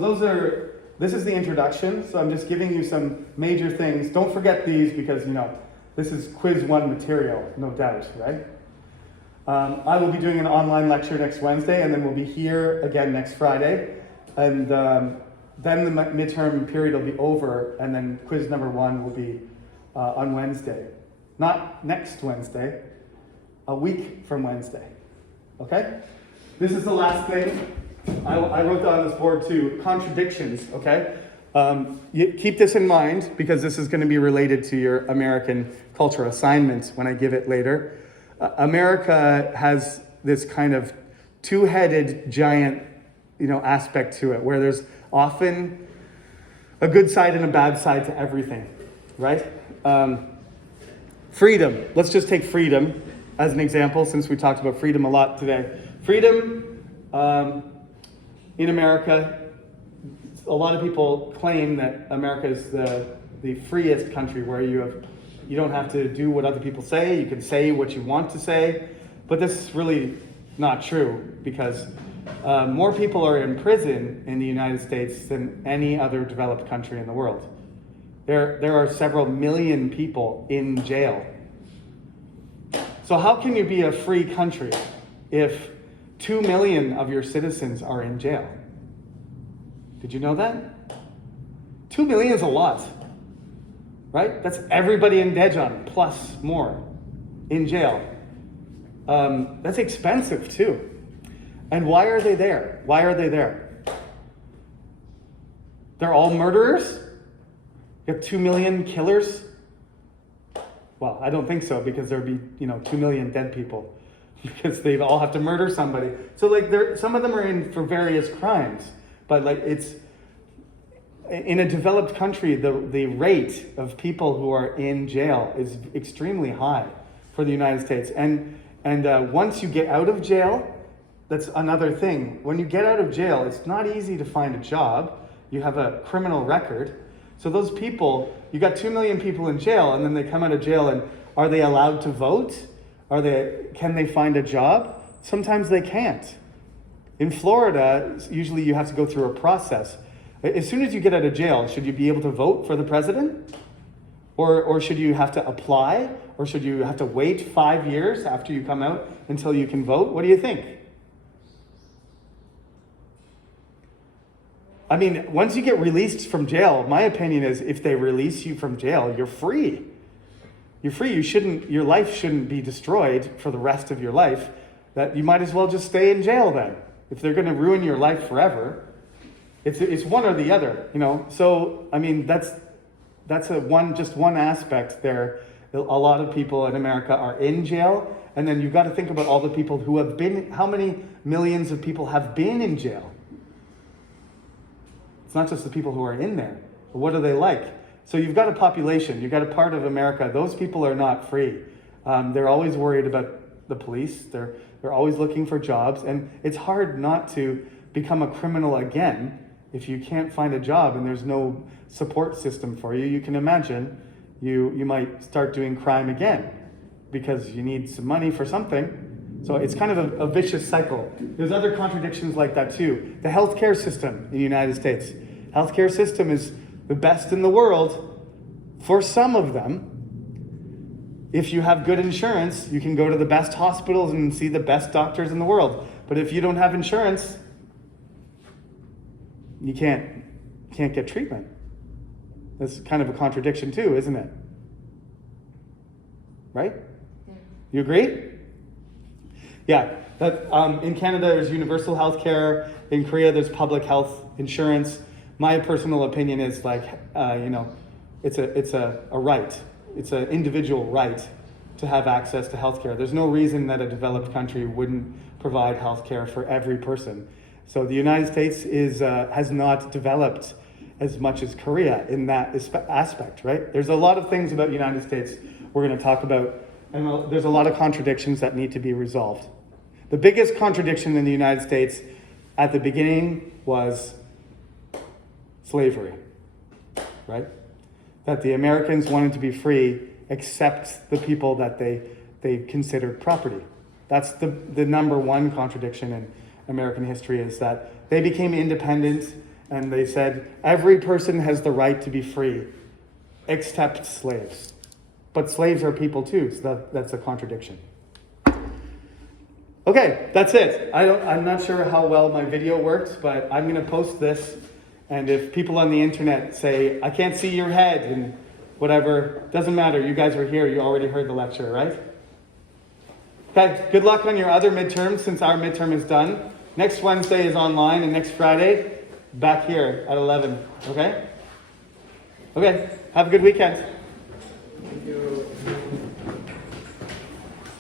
this is the introduction. So I'm just giving you some major things. Don't forget these because, this is quiz one material, no doubt, right? I will be doing an online lecture next Wednesday, and then we'll be here again next Friday. And then the midterm period will be over, and then quiz number one will be on Wednesday. Not next Wednesday, a week from Wednesday. Okay? This is the last thing. I wrote down on this board too, contradictions, okay? You keep this in mind because this is going to be related to your American culture assignment when I give it later. America has this kind of two-headed giant, aspect to it, where there's often a good side and a bad side to everything, right? Freedom. Let's just take freedom as an example, since we talked about freedom a lot today. Freedom in America, a lot of people claim that America is the freest country where you don't have to do what other people say. You can say what you want to say, but this is really not true, because More people are in prison in the United States than any other developed country in the world. There are several million people in jail. So how can you be a free country if 2 million of your citizens are in jail? Did you know that? 2 million is a lot, right? That's everybody in Daejeon plus more in jail. That's expensive too. And why are they there? Why are they there? They're all murderers? You have 2 million killers? Well, I don't think so, because there'd be, 2 million dead people because they all have to murder somebody. So some of them are in for various crimes, but it's in a developed country, the rate of people who are in jail is extremely high for the United States. And once you get out of jail, that's another thing. When you get out of jail, it's not easy to find a job. You have a criminal record. So those people, you got 2 million people in jail, and then they come out of jail, and are they allowed to vote? Can they find a job? Sometimes they can't. In Florida, usually you have to go through a process. As soon as you get out of jail, should you be able to vote for the president? Or should you have to apply? Or should you have to wait 5 years after you come out until you can vote? What do you think? I mean, once you get released from jail, my opinion is if they release you from jail, you're free. You're free. Your life shouldn't be destroyed for the rest of your life. That you might as well just stay in jail then. If they're going to ruin your life forever, it's one or the other, So, I mean, that's just one aspect there. A lot of people in America are in jail, and then you've got to think about all the people who have been, how many millions of people have been in jail? It's not just the people who are in there. But what are they like? So you've got a population, you've got a part of America. Those people are not free. They're always worried about the police. They're always looking for jobs. And it's hard not to become a criminal again if you can't find a job and there's no support system for you. You can imagine you might start doing crime again because you need some money for something. So it's kind of a vicious cycle. There's other contradictions like that too. The healthcare system in the United States. Healthcare system is the best in the world for some of them. If you have good insurance, you can go to the best hospitals and see the best doctors in the world. But if you don't have insurance, you can't get treatment. That's kind of a contradiction too, isn't it? Right? Yeah. You agree? Yeah, in Canada there's universal health care. In Korea there's public health insurance. My personal opinion is it's a right. It's an individual right to have access to health care. There's no reason that a developed country wouldn't provide health care for every person. So the United States has not developed as much as Korea in that aspect, right? There's a lot of things about the United States we're going to talk about, and there's a lot of contradictions that need to be resolved. The biggest contradiction in the United States at the beginning was slavery, right? That the Americans wanted to be free except the people that they considered property. That's the number one contradiction in American history, is that they became independent and they said every person has the right to be free except slaves. But slaves are people too, so that's a contradiction. Okay, that's it. I'm not sure how well my video works, but I'm going to post this. And if people on the internet say, I can't see your head and whatever, doesn't matter. You guys were here. You already heard the lecture, right? Okay, good luck on your other midterms since our midterm is done. Next Wednesday is online, and next Friday, back here at 11. Okay? Okay, have a good weekend.